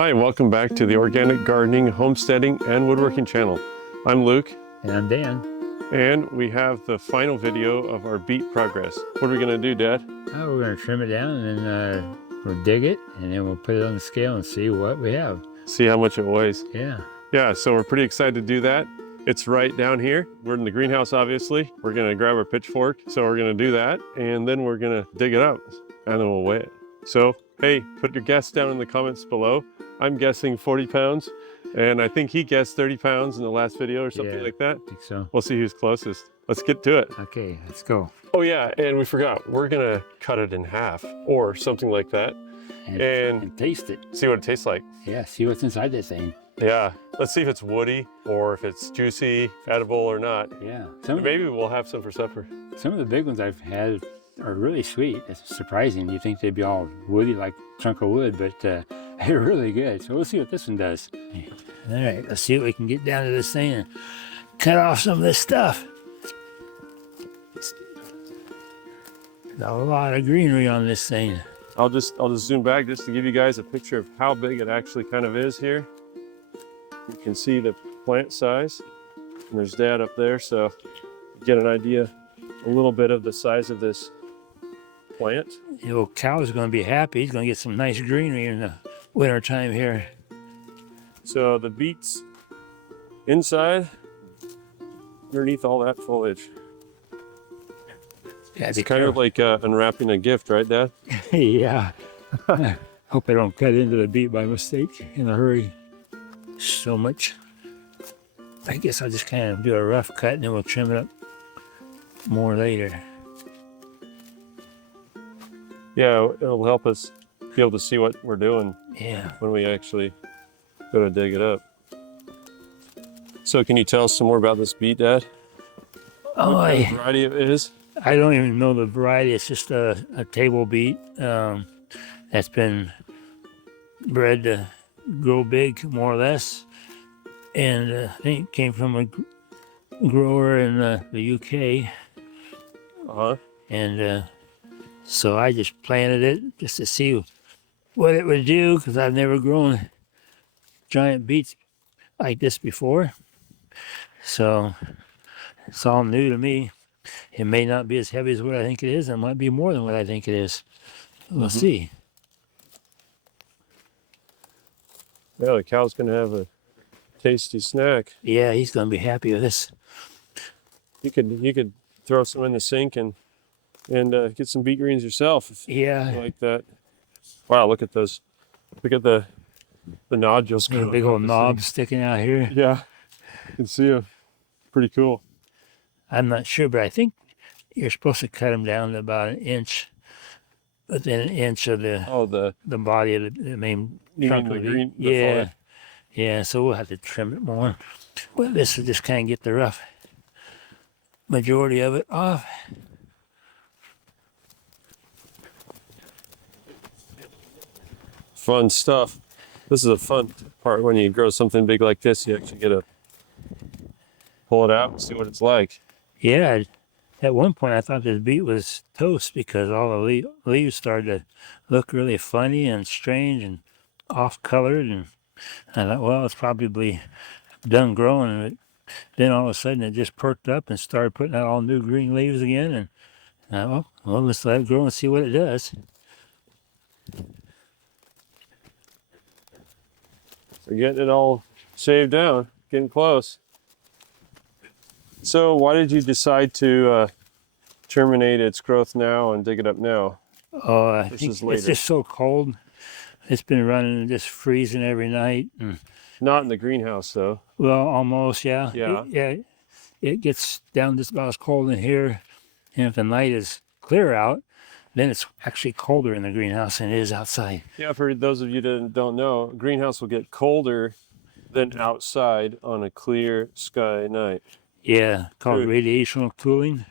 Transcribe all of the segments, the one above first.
Hi, and welcome back to the Organic Gardening, Homesteading, and Woodworking channel. I'm Luke. And I'm Dan. And we have the final video of our beet progress. What are we going to do, Dad? Oh, we're going to trim it down and then we'll dig it and then we'll put it on the scale and see what we have. See how much it weighs. Yeah. Yeah, so we're pretty excited to do that. It's right down here. We're in the greenhouse, obviously. We're going to grab our pitchfork. So we're going to do that, and then we're going to dig it up, and then we'll weigh it. So, hey, put your guess down in the comments below. I'm guessing 40 pounds, and I think he guessed 30 pounds in the last video or something like that. I think so. We'll see who's closest. Let's get to it. Okay, let's go. Oh yeah, and we forgot. We're gonna cut it in half or something like that. And taste it. See what it tastes like. Yeah, see what's inside this thing. Yeah, let's see if it's woody or if it's juicy, edible or not. Yeah. Maybe we'll have some for supper. Some of the big ones I've had are really sweet. It's surprising. You think they'd be all woody like a chunk of wood, but they're really good. So we'll see what this one does. All right, let's see what we can get down to this thing and cut off some of this stuff. There's a lot of greenery on this thing. I'll just zoom back just to give you guys a picture of how big it actually kind of is here. You can see the plant size, and there's Dad up there, so you get an idea a little bit of the size of this plant. The old cow's going to be happy. He's going to get some nice greenery in the winter time here. So the beets inside, underneath all that foliage. Yeah, it's kind of like unwrapping a gift, right, Dad? Yeah. Hope I don't cut into the beet by mistake in a hurry. So much. I guess I'll just kind of do a rough cut and then we'll trim it up more later. Yeah, it'll help us be able to see what we're doing. Yeah. When we actually go to dig it up. So can you tell us some more about this beet, Dad? Oh, what kind of variety it is? I don't even know the variety. It's just a table beet that's been bred to grow big, more or less. And I think it came from a grower in the UK. And so I just planted it just to see what it would do, because I've never grown giant beets like this before. So it's all new to me. It may not be as heavy as what I think it is. It might be more than what I think it is. We'll see. Yeah, the cow's going to have a tasty snack. Yeah, he's going to be happy with this. You could throw some in the sink and get some beet greens yourself. If you like that. Wow, look at those. Look at the nodules. Big old knobs sticking out here. Yeah, you can see them. Pretty cool. I'm not sure, but I think you're supposed to cut them down to about an inch, within an inch of the body of the main trunk of the beet. Yeah. So we'll have to trim it more. Well, this will just kind of get the rough majority of it off. Fun stuff. This is a fun part when you grow something big like this. You actually get to pull it out and see what it's like. Yeah, at one point I thought this beet was toast because all the leaves started to look really funny and strange and off-colored, and I thought, well, it's probably done growing. But then all of a sudden it just perked up and started putting out all new green leaves again, and I thought, well, let's let it grow and see what it does. We're getting it all shaved down, getting close. So why did you decide to terminate its growth now and dig it up now? Oh, I think it's just so cold. It's been running and just freezing every night. Not in the greenhouse, though. Well, almost, yeah. Yeah. It gets down just about as cold in here. And if the night is clear out, then it's actually colder in the greenhouse than it is outside. Yeah, for those of you that don't know, greenhouse will get colder than outside on a clear sky night. Yeah, called radiational cooling.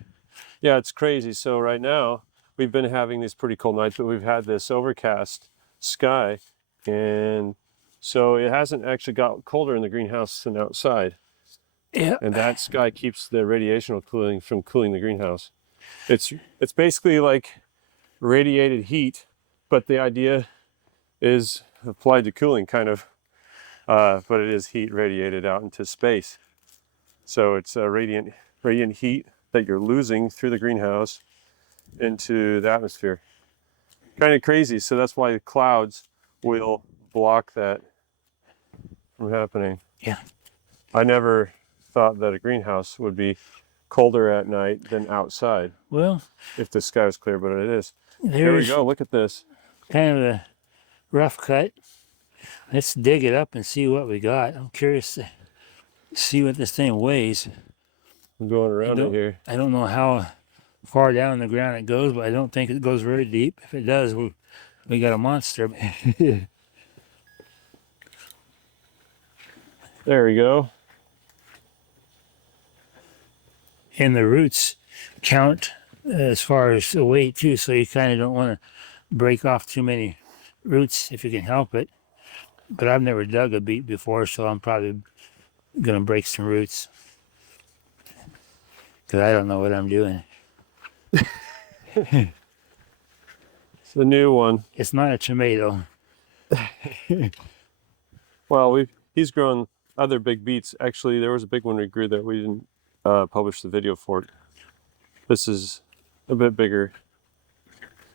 Yeah, it's crazy. So right now, we've been having these pretty cold nights, but we've had this overcast sky. And so it hasn't actually got colder in the greenhouse than outside. Yeah. And that sky keeps the radiational cooling from cooling the greenhouse. It's basically like radiated heat, but the idea is applied to cooling, kind of, but it is heat radiated out into space. So it's a radiant heat that you're losing through the greenhouse into the atmosphere. Kind of crazy. So that's why the clouds will block that from happening. Yeah. I never thought that a greenhouse would be colder at night than outside. Well, if the sky is clear, but it is. Here we there's go. Look at this. kind of a rough cut. Let's dig it up and see what we got. I'm curious to see what this thing weighs. I'm going around it here. I don't know how far down the ground it goes, but I don't think it goes very deep. If it does, we got a monster. There we go. And the roots count as far as the weight too, so you kind of don't want to break off too many roots if you can help it. But I've never dug a beet before, so I'm probably gonna break some roots because I don't know what I'm doing. It's the new one. It's not a tomato. Well, he's grown other big beets. Actually, there was a big one we grew that we didn't publish the video for it. This is a bit bigger.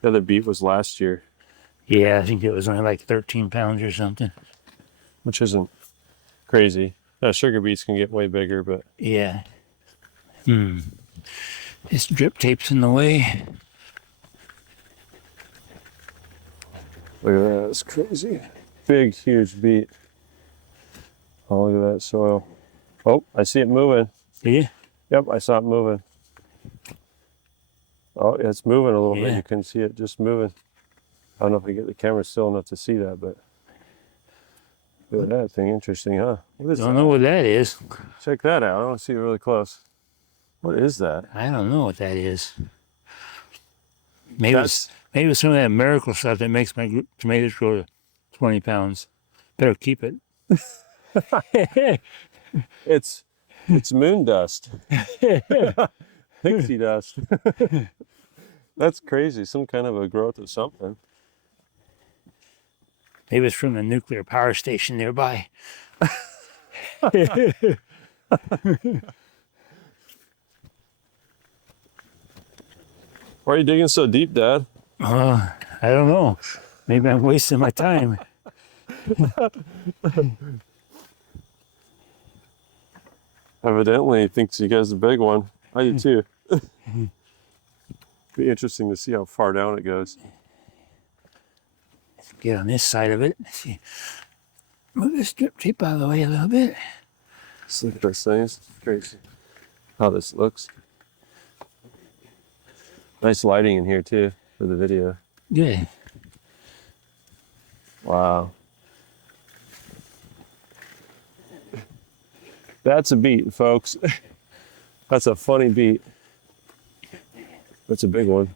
The other beet was last year. Yeah, I think it was only like 13 pounds or something. Which isn't crazy. Sugar beets can get way bigger, but Yeah. This drip tape's in the way. look at that. It's crazy. Big, huge beet. Oh, look at that soil. Oh, I see it moving. Yeah. Yep, I saw it moving. Oh, it's moving a little bit. Yeah. You can see it just moving. I don't know if I get the camera still enough to see that, but look at that thing. Interesting, huh? What is Don't that? know what that is. Check that out. I want to see it really close. What is that? I don't know what that is. Maybe it's some of that miracle stuff that makes my tomatoes grow to 20 pounds. Better keep it. It's moon dust. Pixie dust. That's crazy. Some kind of a growth of something. Maybe it's from the nuclear power station nearby. Why are you digging so deep, Dad? I don't know. Maybe I'm wasting my time. Evidently, he thinks he has a big one. I do too. Be interesting to see how far down it goes. Let's get on this side of it. Let's see. Move this drip tape out of the way a little bit. Let's look at this thing. It's crazy how this looks. Nice lighting in here too for the video. Good. Wow. That's a beet, folks. That's a funny beet. That's a big one.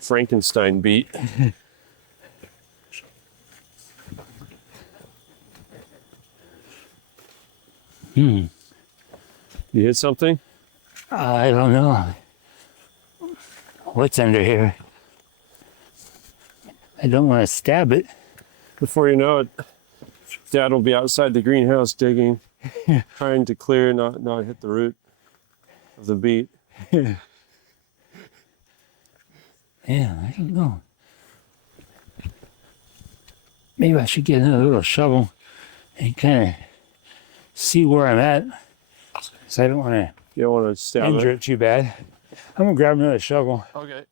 Frankenstein beet. You hit something? I don't know. What's under here? I don't want to stab it. Before you know it, Dad will be outside the greenhouse digging, trying to clear, not hit the root of the beet. Yeah, I don't know. Maybe I should get another little shovel and kind of see where I'm at. So I don't want to You don't want to stab injure it too bad. I'm going to grab another shovel. Okay.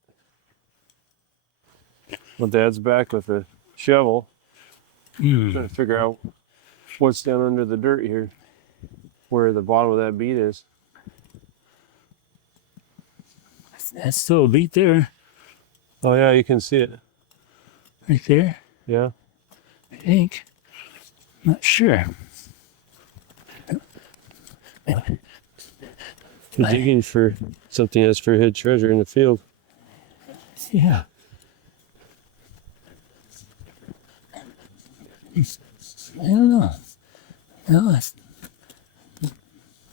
Well, Dad's back with a shovel, trying to figure out what's down under the dirt here, where the bottom of that beet is. That's still a beet there. Oh yeah, you can see it. Right there, Yeah. I think. Not sure. We're digging for something that's for hid treasure in the field. Yeah. I don't know. No, it's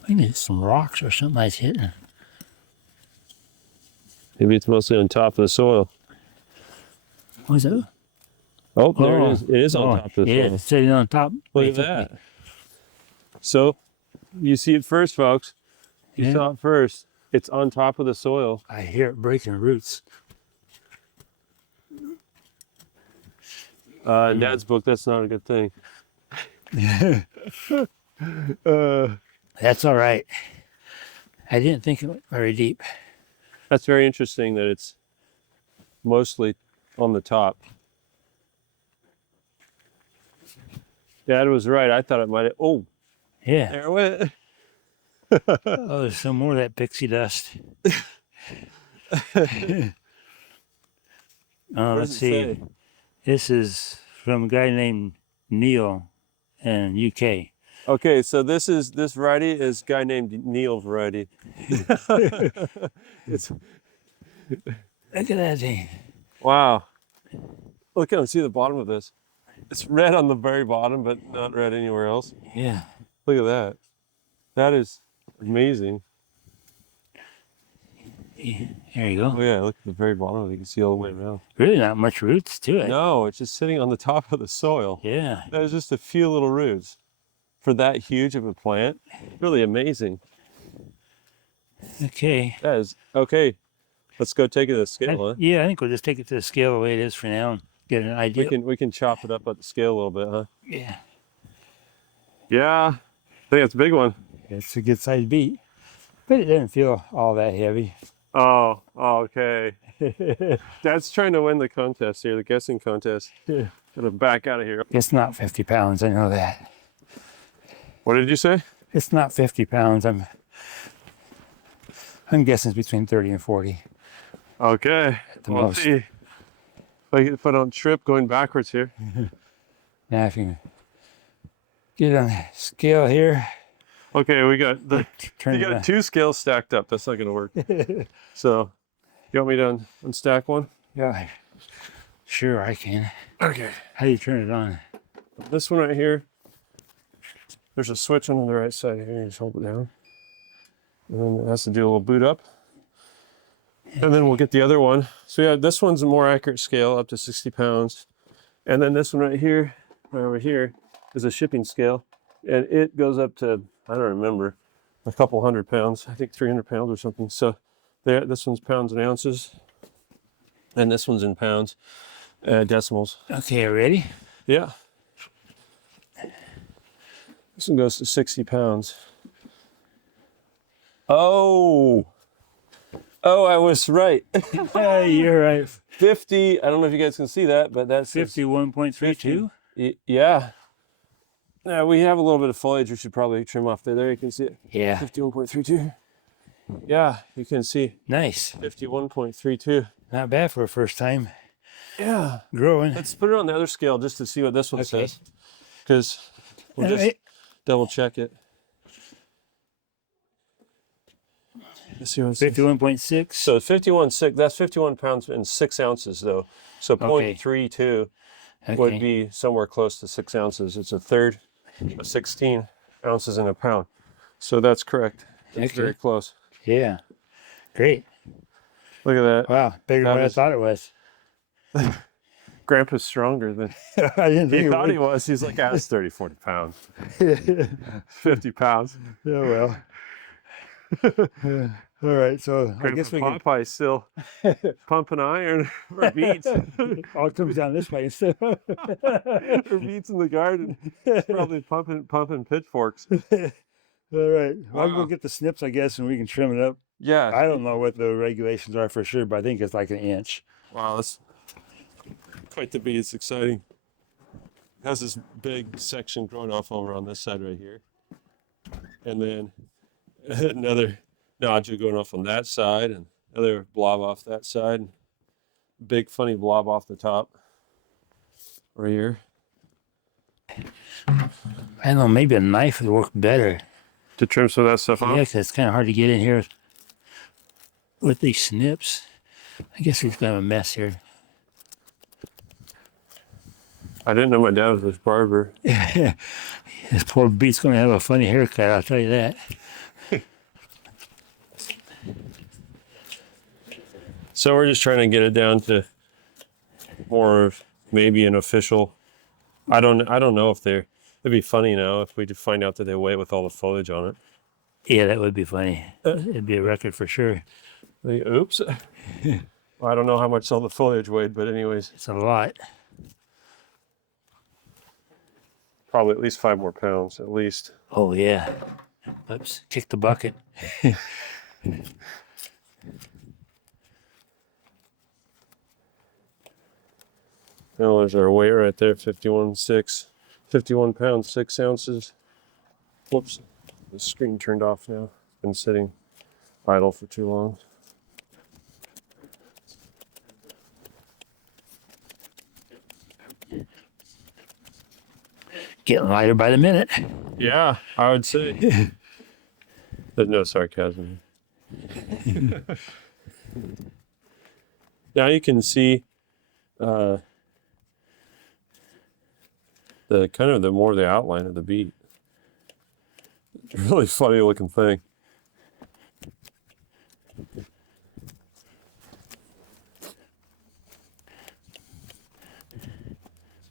maybe it's some rocks or something I was hitting. Maybe it's mostly on top of the soil. What was that? Oh, there it is. It is on oh, top of the yeah, soil. it's sitting on top. Look at that. So you see it first, folks. You Yeah. saw it first. It's on top of the soil. I hear it breaking roots. In Dad's book, that's not a good thing. That's all right. I didn't think it went very deep. That's very interesting that it's mostly on the top. Dad was right. I thought it might have. Oh, Yeah. there it went. Oh, there's some more of that pixie dust. Let's see. This is from a guy named Neil in UK. Okay, so this variety is a guy named Neil variety. It's Look at that thing. wow. Look at him. See the bottom of this. It's red on the very bottom, but not red anywhere else. Yeah. Look at that. That is amazing. There you go. Oh yeah, look at the very bottom. You can see all the way around. Really not much roots to it. No, it's just sitting on the top of the soil. Yeah. There's just a few little roots. For that huge of a plant, really amazing. Okay. That is okay. Let's go take it to the scale, huh? Yeah, I think we'll just take it to the scale the way it is for now and get an idea. We can chop it up at the scale a little bit, huh? Yeah. Yeah, I think it's a big one. It's a good sized beet, but it doesn't feel all that heavy. Oh, okay. Dad's trying to win the contest here, the guessing contest. Yeah. Gotta back out of here. It's not 50 pounds, I know that. What did you say? It's not 50 pounds. I'm guessing it's between 30 and 40. Okay. The We'll most. see. If I don't trip going backwards here. Now if you can get on the scale here, Okay, we got turn you it got on. two scales stacked up. That's not gonna work. So, you want me to unstack one? Yeah, sure I can. Okay. How do you turn it on? This one right here, there's a switch on the right side here. You just hold it down. And then it has to do a little boot up. And then we'll get the other one. So yeah, this one's a more accurate scale, up to 60 pounds. And then this one right here, right over here, is a shipping scale. And it goes up to, I don't remember, a couple 100 pounds. I think 300 pounds or something. So there, this one's pounds and ounces. And this one's in pounds, decimals. Okay, ready? Yeah. This one goes to 60 pounds. Oh, I was right. Hey, you're right. 50, I don't know if you guys can see that, but that's 51.32. Yeah. Yeah, we have a little bit of foliage we should probably trim off there. There you can see it. Yeah. 51.32. Yeah, you can see Nice. 51.32. Not bad for a first time Yeah. growing. Let's put it on the other scale just to see what this one Okay. says. Because we'll just double check it. Let's see what it says. 51.6. So 51.6, that's 51 pounds and 6 ounces though. So 0.32 would be somewhere close to 6 ounces. It's a third of 16 ounces in a pound. So that's correct. That's very close. Yeah. Great. Look at that. Wow. Bigger than what I thought it was. Grandpa's stronger than I didn't he think thought it he was. He's like, it's 30, 40 pounds. was. 50 pounds. Yeah, well. All right, so I Grandpa guess we can. Popeye's still pumping iron or beets. All comes down this way instead. Or beets in the garden. Probably pumping pitchforks. All right, well, I'll Wow. go get the snips, I guess, and we can trim it up. Yeah. I don't know what the regulations are for sure, but I think it's like an inch. Wow, that's quite the beet. It's exciting. It has this big section growing off over on this side right here. And then another nodule going off on that side, and another blob off that side. Big funny blob off the top right here. I don't know, maybe a knife would work better. To trim some of that stuff off? Yeah, 'cause it's kind of hard to get in here with these snips. I guess we've got a mess here. I didn't know my dad was a barber. This poor beet's going to have a funny haircut, I'll tell you that. So we're just trying to get it down to more of maybe an official. I don't know if they're. It'd be funny now if we did find out that they weigh with all the foliage on it. Yeah, that would be funny. It'd be a record for sure. Oops. Well, I don't know how much all the foliage weighed, but anyways, It's a lot. probably at least 5 more pounds, at least. Oh, yeah. Oops, kick the bucket. Oh, there's our weight right there, 51.6, 51 pounds, 6 ounces. Whoops, the screen turned off now. Been sitting idle for too long. Getting lighter by the minute. Yeah, I would say. There's no sarcasm. Now you can see the kind of the more the outline of the beet. It's a really funny looking thing.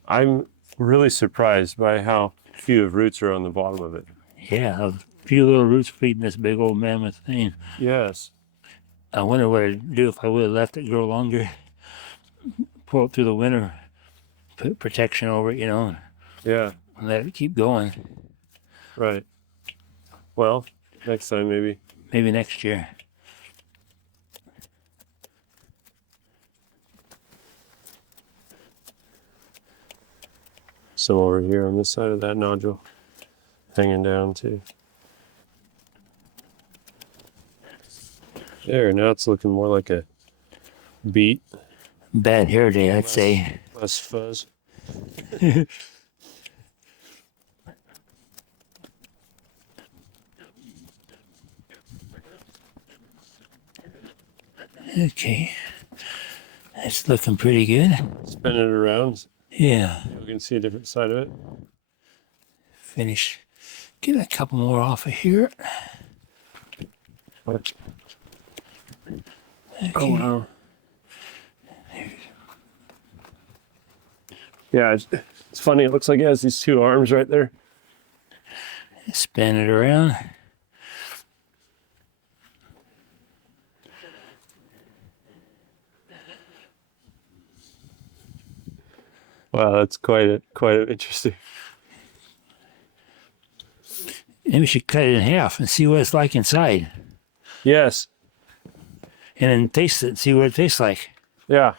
I'm really surprised by how few of roots are on the bottom of it. Yeah, a few little roots feeding this big old mammoth thing. Yes. I wonder what I'd do if I would have left it grow longer. Pull it through the winter, put protection over it, you know, Yeah. and let it keep going. Right. Well, next time maybe. Maybe next year. Some over here on this side of that nodule, hanging down too. There, now it's looking more like a beet. Bad hair day, I'd say. Less fuzz. Okay. It's looking pretty good. Spin it around. Yeah. We can see a different side of it. Finish. Get a couple more off of here. What? Okay. Oh, wow. Yeah, it's funny. It looks like it has these 2 arms right there. Spin it around. Wow, that's quite interesting. Maybe we should cut it in half and see what it's like inside. Yes. And then taste it and see what it tastes like. Yeah.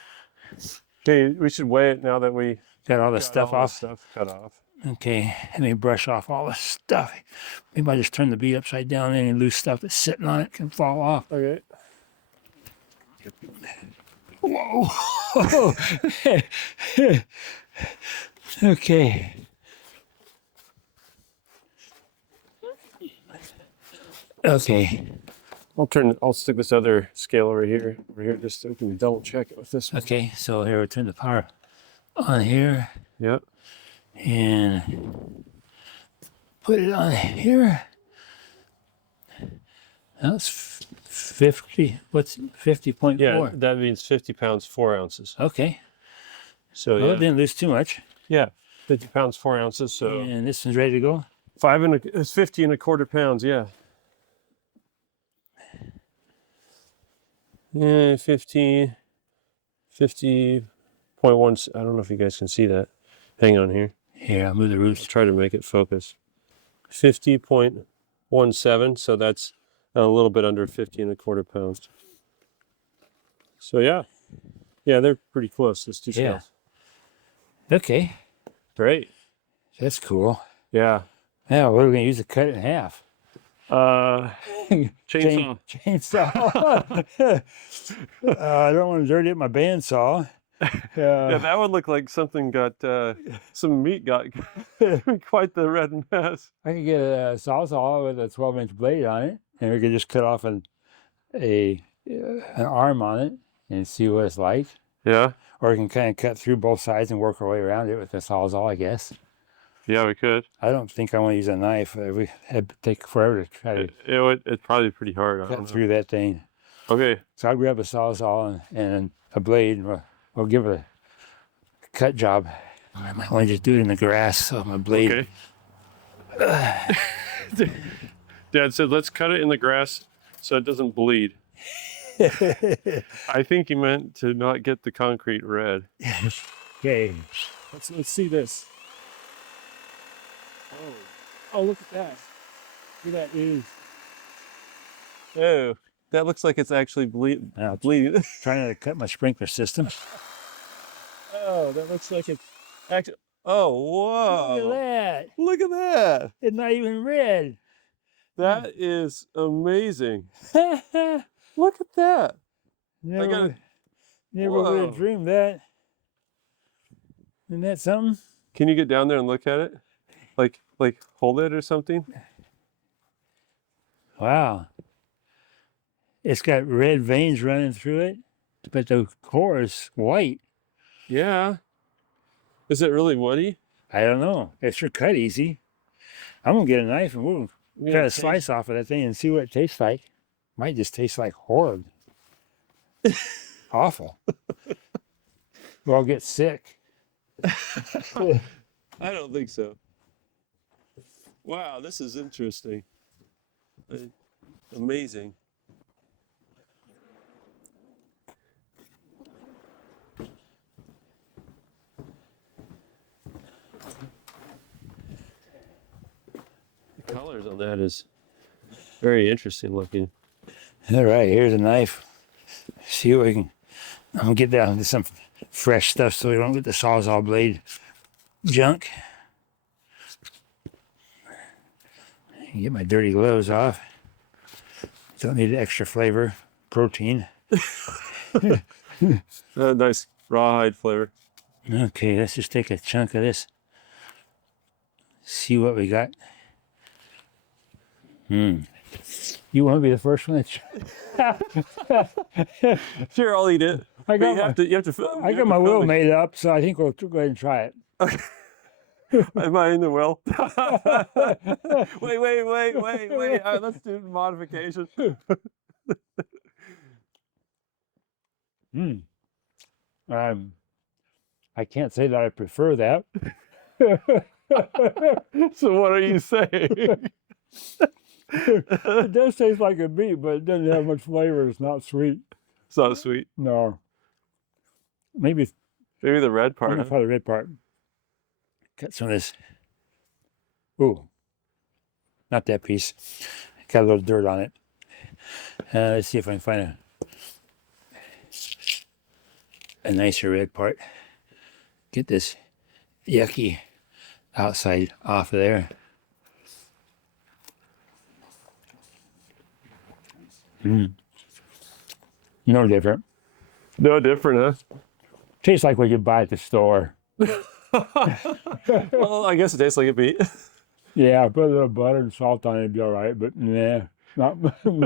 Okay, we should weigh it now that we Got all the got stuff all the off. stuff cut off. Okay, let me brush off all the stuff. Maybe I just turn the beet upside down and any loose stuff that's sitting on it can fall off. Okay. Whoa. Okay. Okay. I'll stick this other scale over here just so we can double check it with this one. Okay, so here we'll turn the power on here Yep. and put it on here. That's 50. What's 50.4? Yeah, that means 50 pounds, 4 ounces. Okay. So Well, yeah. it didn't lose too much. Yeah, 50 pounds, 4 ounces. So And this one's ready to go. it's 50 and a quarter pounds. Yeah. Yeah, 50.1. I don't know if you guys can see that. Hang on here. Here, I'll move the I'll roots. try to make it focus. 50.17. So that's a little bit under 50 and a quarter pounds. So yeah, they're pretty close. Those 2 Yeah. scales. Okay, Great. that's cool. Yeah. Now, what are we going to use to cut it in half? Chainsaw. Chainsaw. I don't want to dirty up my bandsaw. Yeah, that would look like something got some meat got quite the red mess. I could get a sawzall with a 12-inch blade on it, and we could just cut off an arm on it and see what it's like. Yeah. Or we can kind of cut through both sides and work our way around it with the sawzall, I guess. Yeah, we could. I don't think I want to use a knife. We had take forever to try to It's probably pretty hard. I don't cut know. through that thing. Okay. So I'll grab a sawzall and a blade, and we'll give it a cut job. I might want to just do it in the grass so my blade. Okay. Dad said, let's cut it in the grass so it doesn't bleed. I think he meant to not get the concrete red. Okay. Let's see this. Oh, look at that. Look at that is. Oh, that looks like it's actually bleeding. Trying to cut my sprinkler system. Oh, that looks like it's actually. Oh, whoa. Look at that. Look at that. It's not even red. That is amazing. Look at that. Never would Whoa. have dreamed that. Isn't that something? Can you get down there and look at it? Like hold it or something? Wow. It's got red veins running through it, but the core is white. Yeah. Is it really woody? I don't know. It sure cut easy. I'm going to get a knife and we'll try to slice off of that thing and see what it tastes like. Might just taste like horrid. Awful. We'll all get sick. I don't think so. Wow, this is interesting. Amazing. The colors on that is very interesting looking. All right, here's a knife. See what we can. I'm gonna get down to some fresh stuff so we don't get the sawzall blade junk. Get my dirty gloves off. Don't need extra flavor, protein. Nice rawhide flavor. Okay, let's just take a chunk of this. See what we got. You want to be the first one? Sure, I'll eat it. I got I got my will made up, so I think we'll go ahead and try it. Okay. Am I in the will? wait. Let's do the modification. I can't say that I prefer that. So what are you saying? It does taste like a beet, but it doesn't have much flavor. It's not sweet. It's not sweet. No. Maybe the red part. I'm gonna try the red part. Cut some of this. Ooh, not that piece. Got a little dirt on it. Let's see if I can find a nicer red part. Get this yucky outside off of there. No different. No different, huh? Tastes like what you buy at the store. Well, I guess it tastes like a beet. Yeah, put a little butter and salt on it, it'd be all right. But nah, not what I'm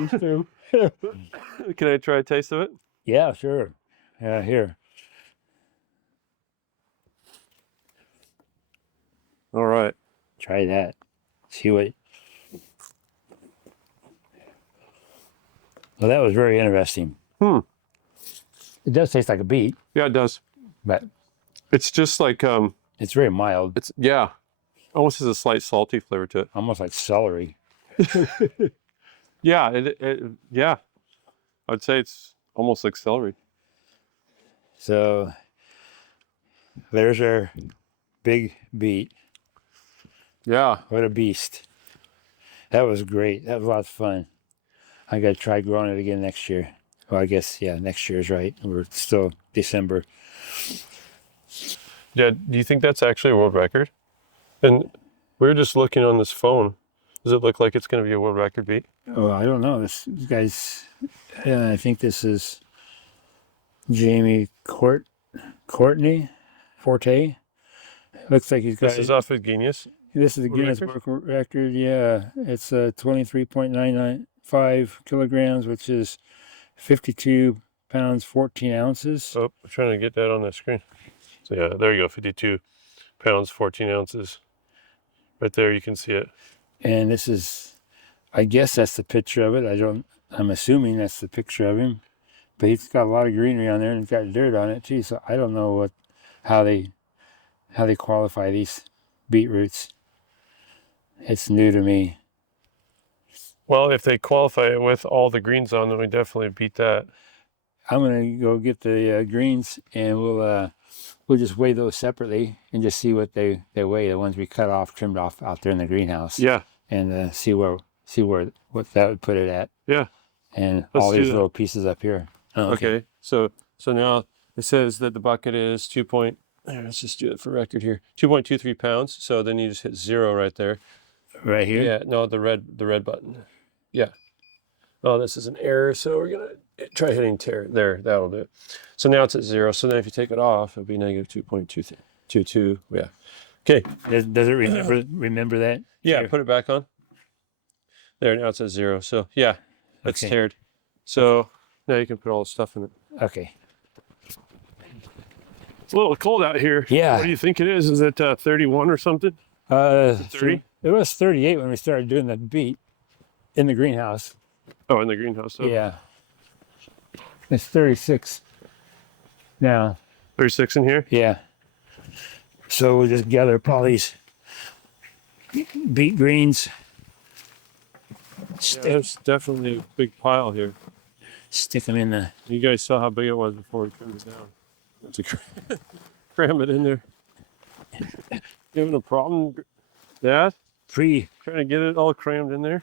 used to. Can I try a taste of it? Yeah, sure. Yeah, here. All right. Try that. See what. Well, that was very interesting. It does taste like a beet, Yeah, it does. but It's just like it's very mild. it's almost has a slight salty flavor to it. Almost like celery. Yeah, yeah. I'd say it's almost like celery. So there's our big beet. Yeah. What a beast. That was great. That was a lot of fun. I got to try growing it again next year. Well, I guess, yeah, next year is right. We're still December. Yeah, do you think that's actually a world record? And we're just looking on this phone. Does it look like it's going to be a world record beet? Oh, I don't know. This guy's, I think this is Jamie Courtney Forte. Looks like he's got. This is off of Guinness. This is the Guinness Book record. Yeah, it's 23.995 kilograms, which is 52 pounds 14 ounces. Oh, I'm trying to get that on the screen. So yeah, there you go, 52 pounds 14 ounces. Right there, you can see it. And this is, I guess that's the picture of it. I'm assuming that's the picture of him. But it's got a lot of greenery on there, and it's got dirt on it too. So I don't know how they qualify these beetroots. It's new to me. Well, if they qualify it with all the greens on, then we definitely beat that. I'm gonna go get the greens, and we'll just weigh those separately and just see what they weigh. The ones we cut off, trimmed off out there in the greenhouse. Yeah. And see what that would put it at. Yeah. And Let's all do these that. little pieces up here. Oh, Okay. So now it says that the bucket is let's just do it for record here. 2.23 pounds. So then you just hit 0 right there. Right here. Yeah. No, the red button. Yeah. Oh, this is an error. So we're gonna try hitting tear there. That'll do it. So now it's at 0. So then if you take it off, it'll be negative 2.22. Yeah. Okay. Does it remember that? Yeah. Here. Put it back on. There. Now it's at 0. So yeah, that's Okay. teared. So now you can put all the stuff in it. Okay. It's a little cold out here. Yeah. What do you think it is? Is it 31 or something? 30? It was 38 when we started doing the beet in the greenhouse. Oh, in the greenhouse. So Yeah. It's 36 now. 36 in here? Yeah. So we'll just gather up all these beet greens. Yeah, there's definitely a big pile here. Stick them in the... You guys saw how big it was before we trimmed it down. Let's cram it in there. You having a problem, Dad? Trying to get it all crammed in there?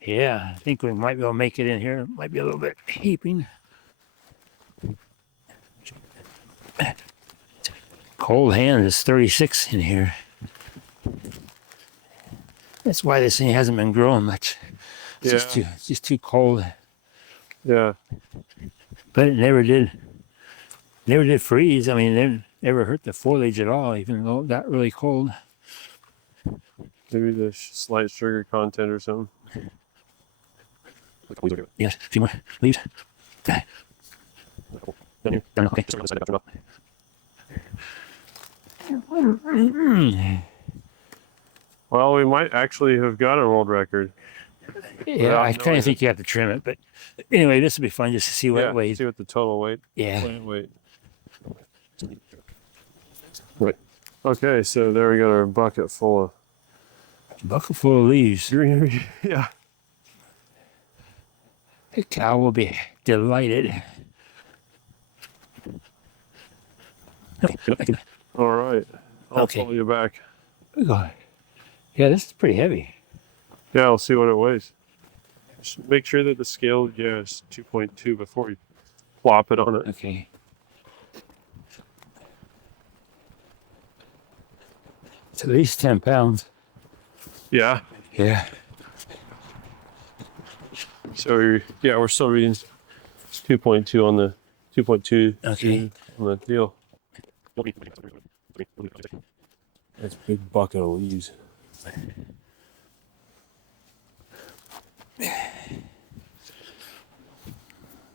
Yeah, I think we might be able to make it in here. It might be a little bit heaping. Cold hand is 36 in here. That's why this thing hasn't been growing much. It's just too cold. Yeah. But it never did freeze. I mean, it never hurt the foliage at all, even though it got really cold. Maybe the slight sugar content or something. Yes, a few more leaves. Down here. Okay. Well, we might actually have got a world record. Yeah, I kind of think you have to trim it, but anyway, this will be fun just to see what it weighs. See what the total weight. Yeah. Plant weight. Right. Okay, so there we got our bucket full of leaves. greenery. Yeah. The cow will be delighted. Okay. All right. I'll Okay. follow you back. Yeah, this is pretty heavy. Yeah, I'll see what it weighs. Just make sure that the scale, is 2.2 before you plop it on it. Okay. It's at least 10 pounds. Yeah. Yeah. So we're still reading 2.2 on the 2.2 Okay. on the deal. That's a big bucket of leaves.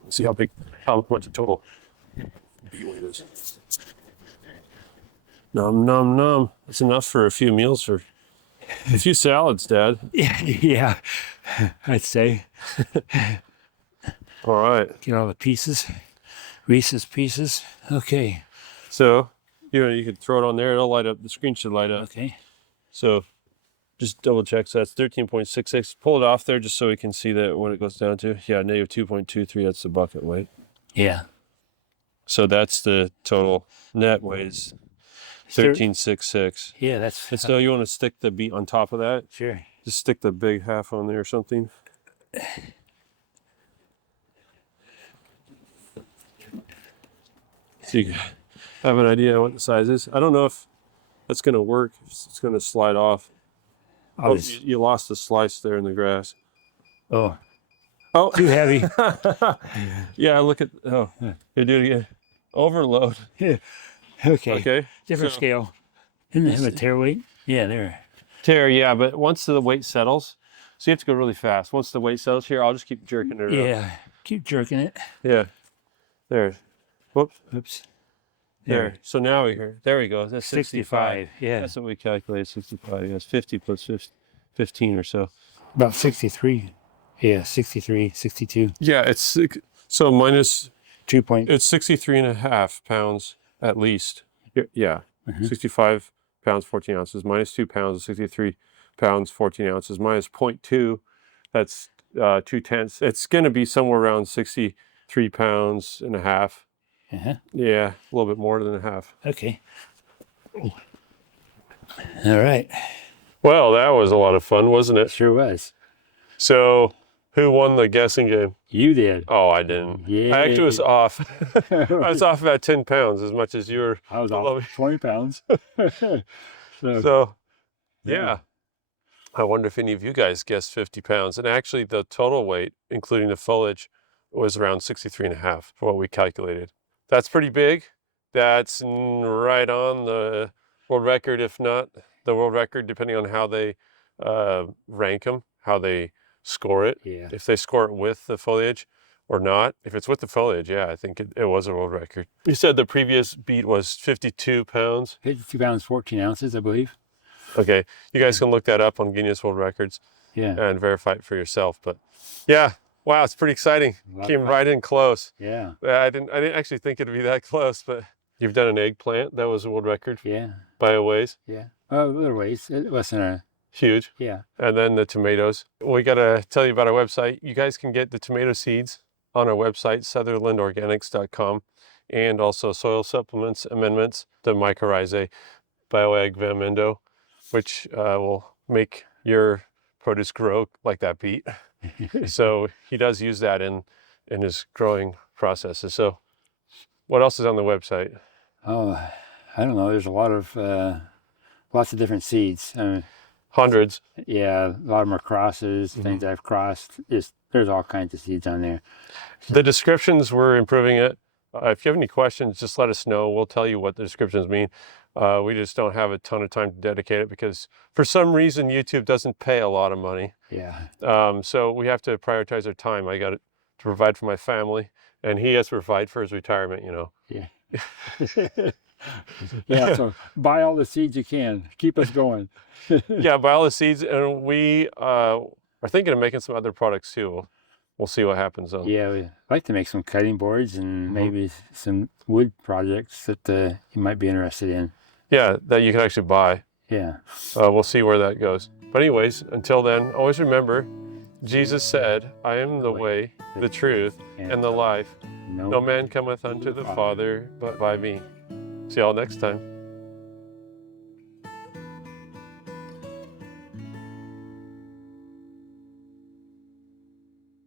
See how much the total bee weight is. Nom nom nom. That's enough for a few meals for a few salads, Dad. Yeah, I'd say. All right. Get all the pieces, Reese's pieces. Okay. So, you can throw it on there. It'll light up. The screen should light up. Okay. So, just double check. So that's 13.66. Pull it off there just so we can see that what it goes down to. Yeah, negative 2.23. That's the bucket weight. Yeah. So that's the total net weight is 13.66. Yeah, that's. And so you want to stick the beet on top of that? Sure. Just stick the big half on there or something. So you have an idea what the size is. I don't know if that's going to work. It's going to slide off. Oh, you lost the slice there in the grass. Oh, too heavy. Yeah, look at. Oh, you do it again. Overload. Yeah. Okay. Okay. Different scale. Didn't they have a tear weight? Yeah, there. Tear, yeah, but once the weight settles, so you have to go really fast. Once the weight settles here, I'll just keep jerking it up. Yeah. Keep jerking it. Yeah. There. Whoops. Oops. There. So now there we go. That's 65. Yeah. That's what we calculate, 65. Yes, 50 plus 15 or so. About 63. Yeah, 63, 62. Yeah, it's So minus, 2 point. it's 63.5 pounds at least. Yeah, 65 pounds, 14 ounces, minus 2 pounds, 63 pounds, 14 ounces, minus 0.2, that's 2/10. It's going to be somewhere around 63 pounds and a half. Yeah, a little bit more than a half. Okay. All right. Well, that was a lot of fun, wasn't it? Sure was. So, who won the guessing game? You did. Oh, I didn't. Yeah. I actually was off. I was off about 10 pounds as much as you were. I was off 20 pounds. So, yeah. I wonder if any of you guys guessed 50 pounds. And actually, the total weight, including the foliage, was around 63.5 for what we calculated. That's pretty big. That's right on the world record, if not the world record, depending on how they rank them, how they score it. Yeah. If they score it with the foliage or not. If it's with the foliage, yeah, I think it was a world record. You said the previous beet was 52 pounds. 52 pounds, 14 ounces, I believe. Okay, you guys can look that up on Guinness World Records and verify it for yourself. But yeah, wow, it's pretty exciting. Came right in close. Yeah. I didn't actually think it'd be that close, but you've done an eggplant. That was a world record. Yeah. By a ways. Yeah. Oh, a little ways. It wasn't a... Huge. Yeah. And then the tomatoes. We got to tell you about our website. You guys can get the tomato seeds on our website, sutherlandorganics.com, and also soil supplements, amendments, the mycorrhizae, bioag vamendo, which will make your produce grow like that beet. So he does use that in his growing processes. So what else is on the website? Oh, I don't know. There's a lot of, lots of different seeds. Hundreds. Yeah, a lot of them are crosses, things I've crossed. There's all kinds of seeds on there. The descriptions, we're improving it. If you have any questions, just let us know. We'll tell you what the descriptions mean. We just don't have a ton of time to dedicate it because for some reason YouTube doesn't pay a lot of money. Yeah. So we have to prioritize our time. I got to provide for my family, and he has to provide for his retirement, you know. Yeah. Yeah, so buy all the seeds you can. Keep us going. Yeah, buy all the seeds, and we are thinking of making some other products too. We'll see what happens though. Yeah, we'd like to make some cutting boards and maybe some wood projects that you might be interested in. Yeah, that you can actually buy. Yeah. We'll see where that goes. But anyways, until then, always remember, Jesus said, I am the way, the truth, and the life. No man cometh unto the Father but by me. See y'all next time.